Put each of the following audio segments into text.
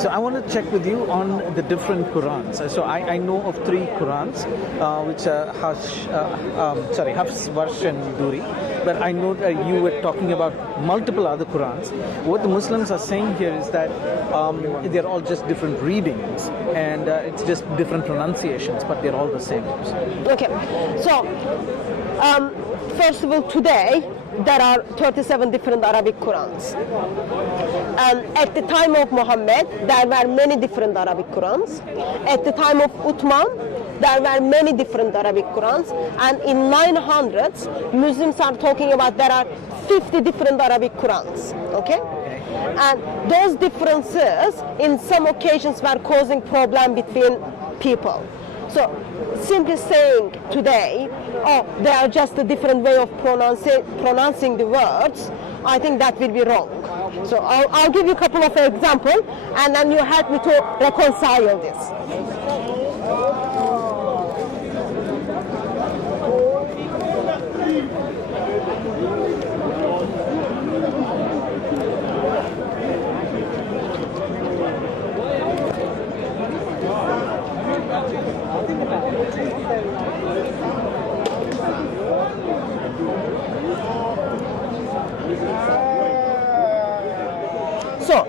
So I want to check with you on the different Qurans. So I know of three Qurans, which are Hafs, Warsh and Duri. But I know that you were talking about multiple other Qurans. What the Muslims are saying here is that they're all just different readings, and it's just different pronunciations, but they're all the same. Okay, so first of all, today there are 37 different Arabic Qurans. At the time of Muhammad, there were many different Arabic Qurans. At the time of Uthman, there were many different Arabic Qurans. And in 900s, Muslims are talking about there are 50 different Arabic Qurans. Okay? And those differences, in some occasions, were causing problem between people. So simply saying today, oh, they are just a different way of pronouncing the words, I think that will be wrong. So I'll give you a couple of examples, and then you help me to reconcile this. So,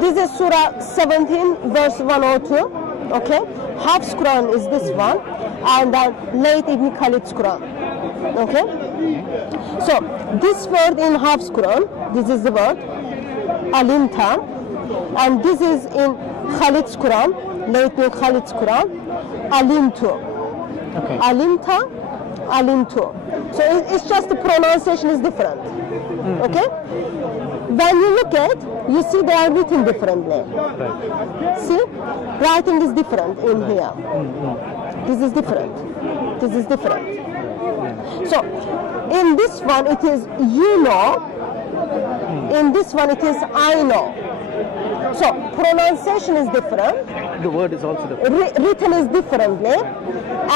this is Surah 17, verse 102, okay? Hafs Quran is this one, and then Layth Ibn Khalid's Quran, okay? So, this word in Hafs Quran, this is the word, Alimta, and this is in Khalid's Quran, Layth Ibn Khalid's Quran, Alimtu. Okay. Alimta, Alimtu. So, it's just the pronunciation is different, okay? When you look at, you see they are written differently. Right. See, writing is different in here. This is different. This is different. So, in this one it is you know. In this one it is I know. So, pronunciation is different. The word is also different. Written is differently,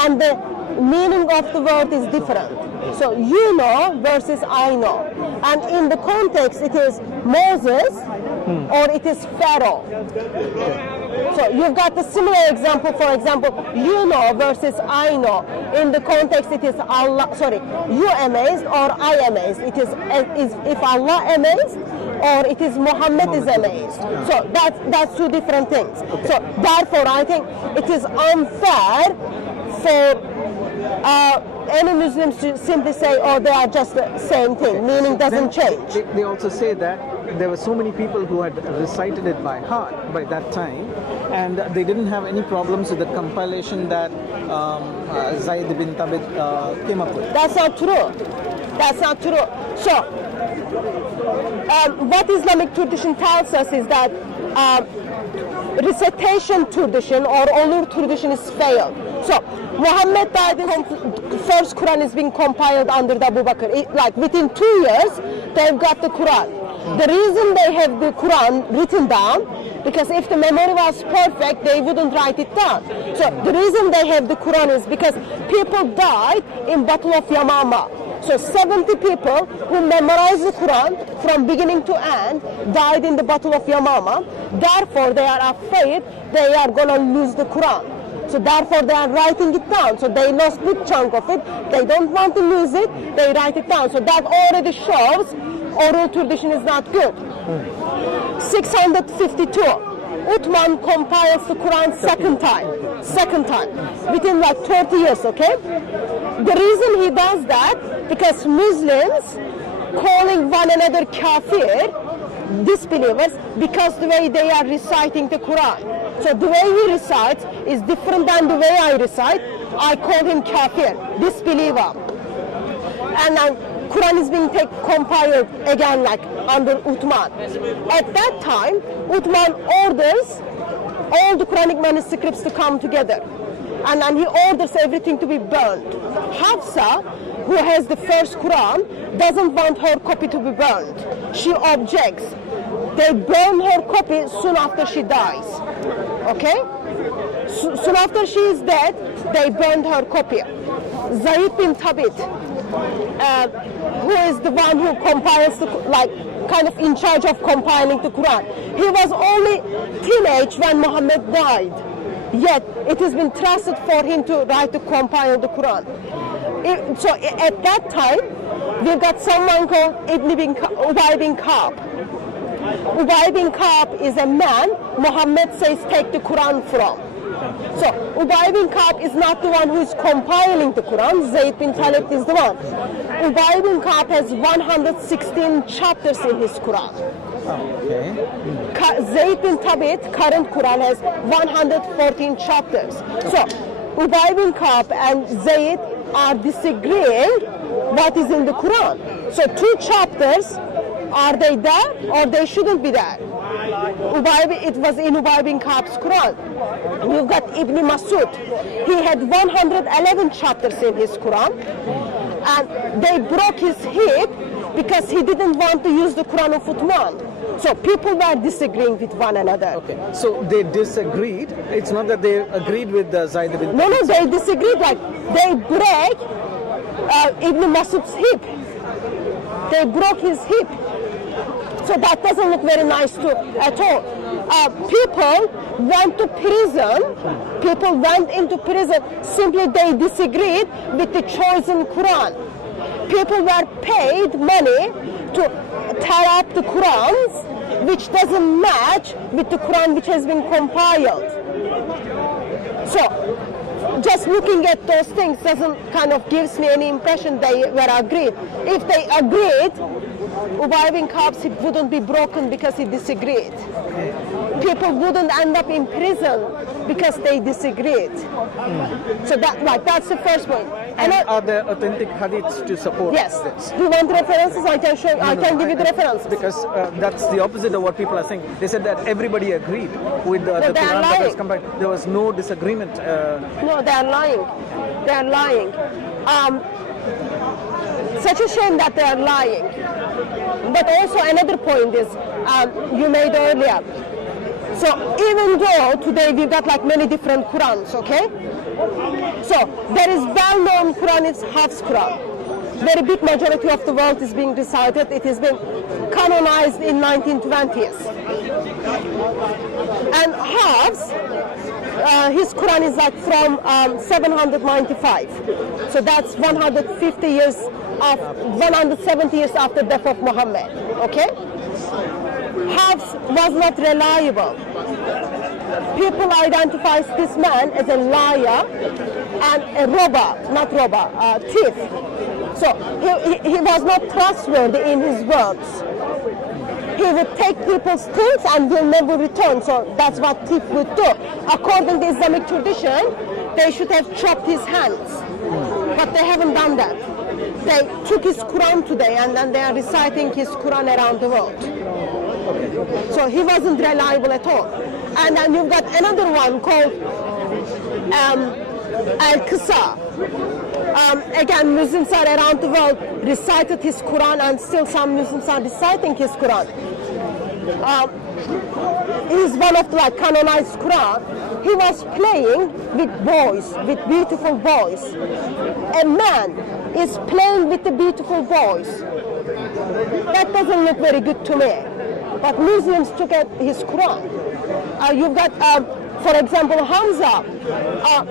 and the meaning of the word is different. So you know versus I know. And in the context it is Moses or it is Pharaoh. So you've got the similar example, for example, you know versus I know. In the context it is Allah, sorry, you amazed or I amazed. It is if Allah amazed or it is Muhammad is amazed. So that's two different things. So therefore I think it is unfair for any Muslims to simply say, oh, they are just the same thing, meaning doesn't change. They also say that there were so many people who had recited it by heart by that time, and they didn't have any problems with the compilation that Zayd bin Thabit came up with. That's not true. That's not true. So, what Islamic tradition tells us is that recitation tradition or ulur tradition is failed. So, Muhammad died, first Quran is being compiled under the Abu Bakr. Like within 2 years, they've got the Quran. The reason they have the Quran written down, because if the memory was perfect, they wouldn't write it down. So the reason they have the Quran is because people died in Battle of Yamama. So 70 people who memorized the Quran from beginning to end died in the Battle of Yamama. Therefore, they are afraid they are going to lose the Quran. So therefore they are writing it down. So they lost a big chunk of it. They don't want to lose it. They write it down. So that already shows oral tradition is not good. 652. Uthman compiles the Quran second time. Within like 30 years, okay? The reason he does that, because Muslims calling one another kafir, disbelievers, because the way they are reciting the Quran. So the way he recites is different than the way I recite. I call him kafir, disbeliever. And then Quran is being compiled again like under Uthman. At that time, Uthman orders all the Quranic manuscripts to come together. And then he orders everything to be burned. Hafsa, who has the first Quran, doesn't want her copy to be burned. She objects. They burn her copy soon after she dies. Okay? Soon after she is dead, they burned her copy. Zayd bin Thabit, who is the one who compiles the, like kind of in charge of compiling the Quran. He was only teenage when Muhammad died. Yet it has been trusted for him to write to compile the Quran. So at that time, we've got someone called Ubay bin Ka'b. Ubay bin Ka'b is a man Muhammad says take the Quran from. So Ubay bin Ka'b is not the one who is compiling the Quran. Zayd bin Talib is the one. Ubay bin Ka'b has 116 chapters in his Quran. Okay. Zayd bin Thabit, current Quran, has 114 chapters. So Ubay bin Ka'b and Zayd are disagreeing what is in the Quran. So 2 chapters, are they there or they shouldn't be there? It was in Ubay bin Ka'b's Quran. You've got Ibn Masud. He had 111 chapters in his Quran, and they broke his hip because he didn't want to use the Quran of Uthman. So people were disagreeing with one another. Okay. So they disagreed. It's not that they agreed with Zayd bin. No, they disagreed. Like they break Ibn Masud's hip. They broke his hip. So that doesn't look very nice at all. People went to prison. People went into prison simply they disagreed with the chosen Quran. People were paid money to tear up the Qurans, which doesn't match with the Quran which has been compiled. So, just looking at those things doesn't kind of gives me any impression they were agreed. If they agreed, Ubay bin Ka'b's hip wouldn't be broken because he disagreed. People wouldn't end up in prison because they disagreed. So that's the first point. And are there authentic hadiths to support yes. this? Do you want references? I can show. I can give you the references. Because that's the opposite of what people are saying. They said that everybody agreed with the Quran that was combined. There was no disagreement. No, they are lying. They are lying. Such a shame that they are lying. But also another point is you made earlier. So even though today we've got like many different Qurans, okay? So there is well-known Quran, it's Hafs Quran. Very big majority of the world is being recited. It has been canonized in 1920s. And Hafs, his Quran is like from 795. So that's 150 years, 170 years after the death of Muhammad, okay? Hafs was not reliable. People identify this man as a liar and a thief. So he was not trustworthy in his words. He would take people's things and will never return. So that's what thief would do. According to Islamic tradition, they should have chopped his hands. But they haven't done that. They took his Quran today and then they are reciting his Quran around the world. So he wasn't reliable at all. And then you've got another one called Al-Qisa. Again, Muslims are around the world recited his Quran, and still some Muslims are reciting his Quran. He's one of the canonized Quran. He was playing with boys, with beautiful boys. A man is playing with the beautiful boys. That doesn't look very good to me. But Muslims took at his Quran. You've got, for example, Hamza.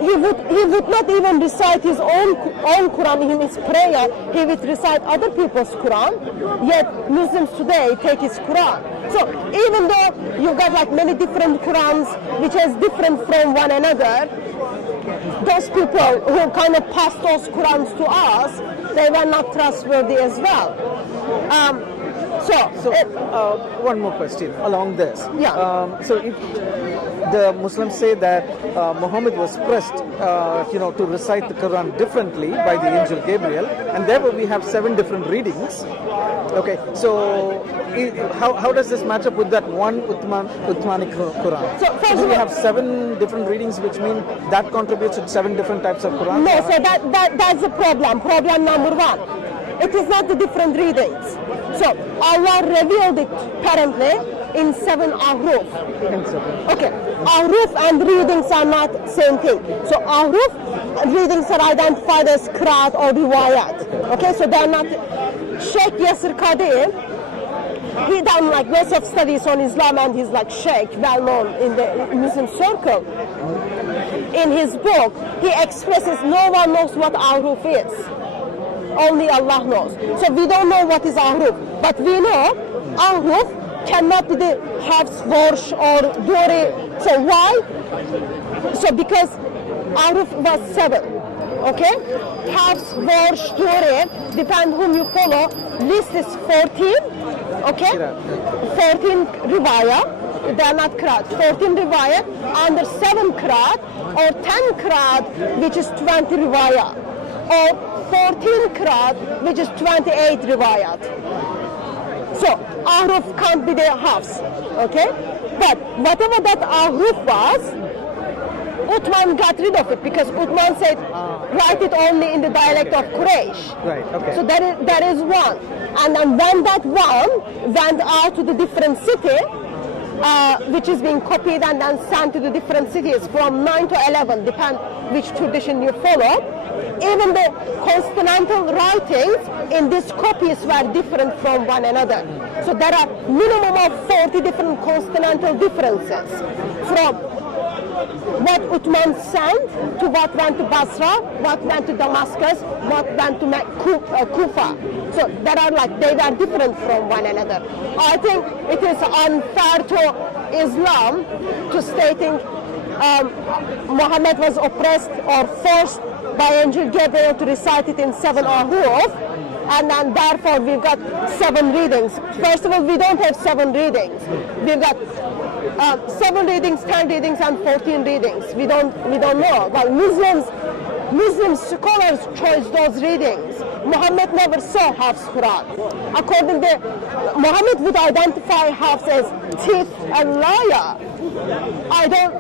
He would not even recite his own Quran in his prayer. He would recite other people's Quran. Yet Muslims today take his Quran. So even though you've got like many different Qurans which is different from one another, those people who kind of passed those Qurans to us, they were not trustworthy as well. One more question along this. Yeah. So if the Muslims say that Muhammad was pressed, to recite the Quran differently by the angel Gabriel, and therefore we have 7 different readings. Okay, so how does this match up with that one Uthmanic Quran? So first we have 7 different readings, which mean that contributes to 7 different types of Quran. No, so that's the problem. Problem number 1. It is not the different readings. So Allah revealed it apparently in 7 ahruf. Okay, ahruf and readings are not same thing. So ahruf readings are identified as qiraat or riwayat. Okay, so they are not. Sheikh Yasir Qadir, he done like lots of studies on Islam, and he's like sheikh, well known in the Muslim circle. In his book, he expresses no one knows what ahruf is. Only Allah knows. So we don't know what is ahruf, but we know ahruf cannot be the hafs, warsh or duri. So why? So because ahruf was 7, okay? Hafs, warsh, duri, depend whom you follow. List is 14, okay? 14 riwayah, they are not qiraat. 14 riwayah under 7 qiraat, or 10 qiraat, which is 20 riwayah, or 14 qiraat, which is 28 riwayat. So ahruf can't be the hafs, okay? But whatever that ahruf was, Uthman got rid of it because Uthman said, write it only in the dialect of Quraysh. Right, okay. So that is one. And then when that one went out to the different city, which is being copied and then sent to the different cities from 9 to 11, depend which tradition you follow, even the consonantal writings in these copies were different from one another. So there are minimum of 40 different consonantal differences from what Uthman sent to what went to Basra, what went to Damascus, what went to Kufa. So there are they were different from one another. I think it is unfair to Islam to stating Muhammad was oppressed or forced by Angel Gabriel to recite it in 7 ahruf, and then therefore we've got 7 readings. First of all, we don't have 7 readings. We've got 7 readings, 10 readings, and 14 readings. We don't know. Well, Muslim scholars chose those readings. Muhammad never saw Hafs Quran. According to Muhammad would identify Hafs as thief and liar. I don't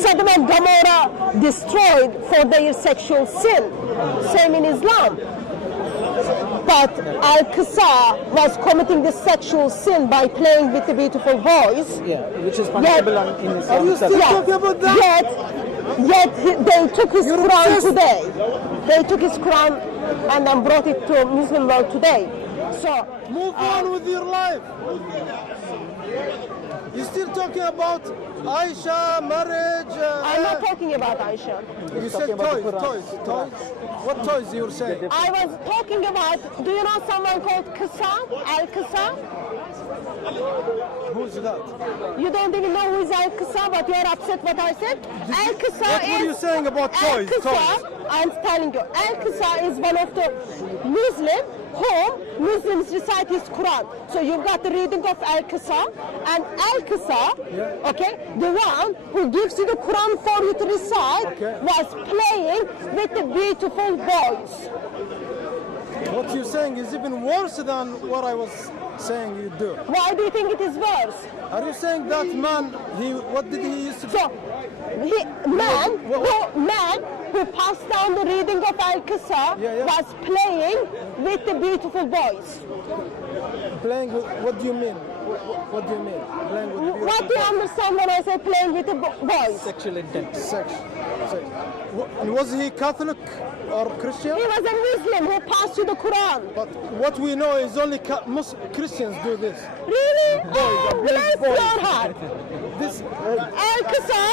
Sodom and Gomorrah destroyed for their sexual sin. Same in Islam. But Al-Qisa was committing this sexual sin by playing with the beautiful boys. Yeah, which is punishable in Islam. Are you still talking about that? Yet they took his Quran today. They took his Quran and then brought it to Muslim world today. So Move on with your life. You're still talking about Aisha, marriage. I'm not talking about Aisha. You said toys. What toys you were saying? I was talking about, do you know someone called Qisa? Al-Qisa? Who's that? You don't even know who is Al-Qisa, but you're upset what I said? Al-Qisa What were you saying about toys? Al-Qisa, I'm telling you, Al-Qisa is one of the Muslim whom Muslims recite his Quran. So you've got the reading of Al-Qisa, and Al-Qisa, okay, the one who gives you the Quran for you to recite, was playing with the beautiful boys. What you're saying is even worse than what I was saying you do. Why do you think it is worse? Are you saying that man, what did he used to do? So, man who passed down the reading of Al-Qisa was playing with the beautiful boys. Playing with, what do you mean? What do you mean? Playing with beautiful What do you understand when I say playing with the boys? Sexual intent. sex. And was he Catholic or Christian? He was a Muslim who passed you the Quran. But what we know is only Christians do this. Really? Oh, bless your heart. This Al-Qasa,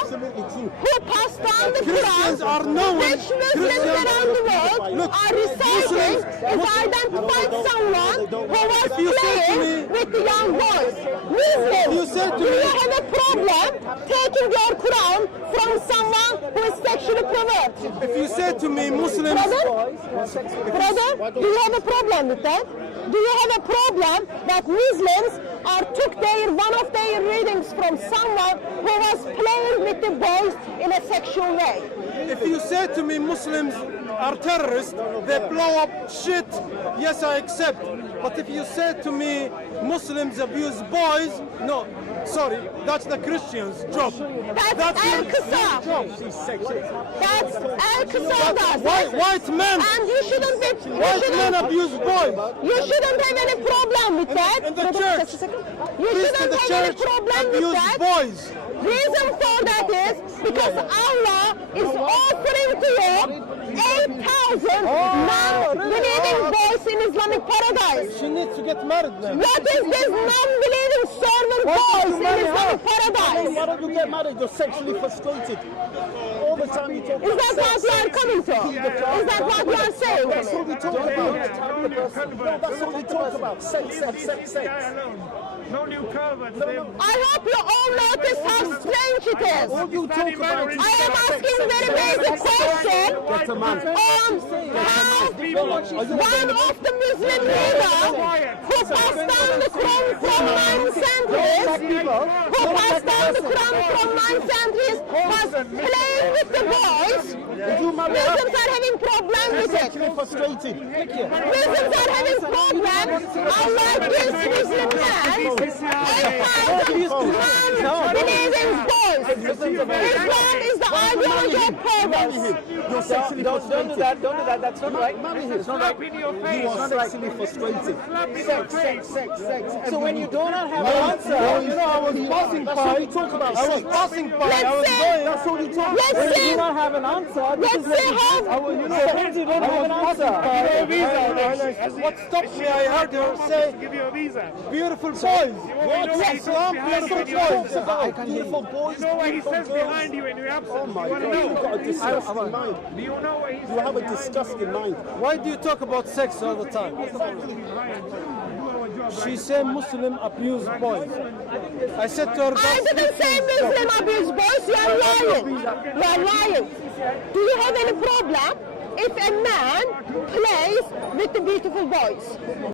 who passed down the Christians Quran, are known. which Muslims around the world are reciting, is identified someone who was playing with the young boys. Muslims, do you have a problem taking your Quran from someone who is sexually perverted? If you say to me Muslims, Brother, do you have a problem with that? Do you have a problem that Muslims took one of their readings from someone who was playing with the boys in a sexual way? if you say to me Muslims are terrorists, they blow up shit, yes I accept. But if you say to me Muslims abuse boys, no, sorry, that's the Christians' job. That's Al-Qasa. That's Al-Qasa. White men. And you shouldn't be. White men abuse boys. You shouldn't have any problem with that. In the church. You Priests in shouldn't the have any church problem with abuse that. boys. Reason for that is because Allah is offering to you 8,000 non-believing boys in Islamic paradise. She needs to get married then. What is this non-believing servant boys in Islamic paradise? Why don't you get married? You're sexually frustrated. All the time you talk Is that what you are coming to? Is that what you are saying to That's all me? we talk about. No, that's all we talk about. Sex, sex, sex, sex. No new converts. I hope you all notice how strange it is. All you talk about is I am sex, asking sex, very sex, basic sex. question Get a man. on how one of the Muslim leaders who passed down the Quran from 9 centuries, was playing with the boys. Muslims are having problems with it. Sexually frustrated. Muslims are having problems. Allah gives Muslim men 8,000 non-believing boys. Islam is the ideology of perverts. You're sexually Don't do frustrated. that. Don't do that. That's not right. Marry him. It's not right. You are sexually frustrated. Sex, sex, sex, sex. So when you do not have an answer, You know, I was passing That's all by. you talk about. I was Sex. passing by. I was Let's say- going. That's all you talk Let's about. see. do not have an answer. This Let's is see how. you know, since you don't have an answer. What stopped me? I heard her say, Give you a visa. beautiful boys. What? Islam, beautiful boys. I can beautiful boys, You know what he beautiful says girls. behind you in your absence. Oh my you want to God, you've know? got a disgusting mind. Do you know what he says? You have a disgusting mind. Why do you talk about sex all the time? She said Muslim abuse boys. I said to her, I didn't say Muslim abuse boys. You are lying. You are lying. Do you have any problem if a man plays with the beautiful boys?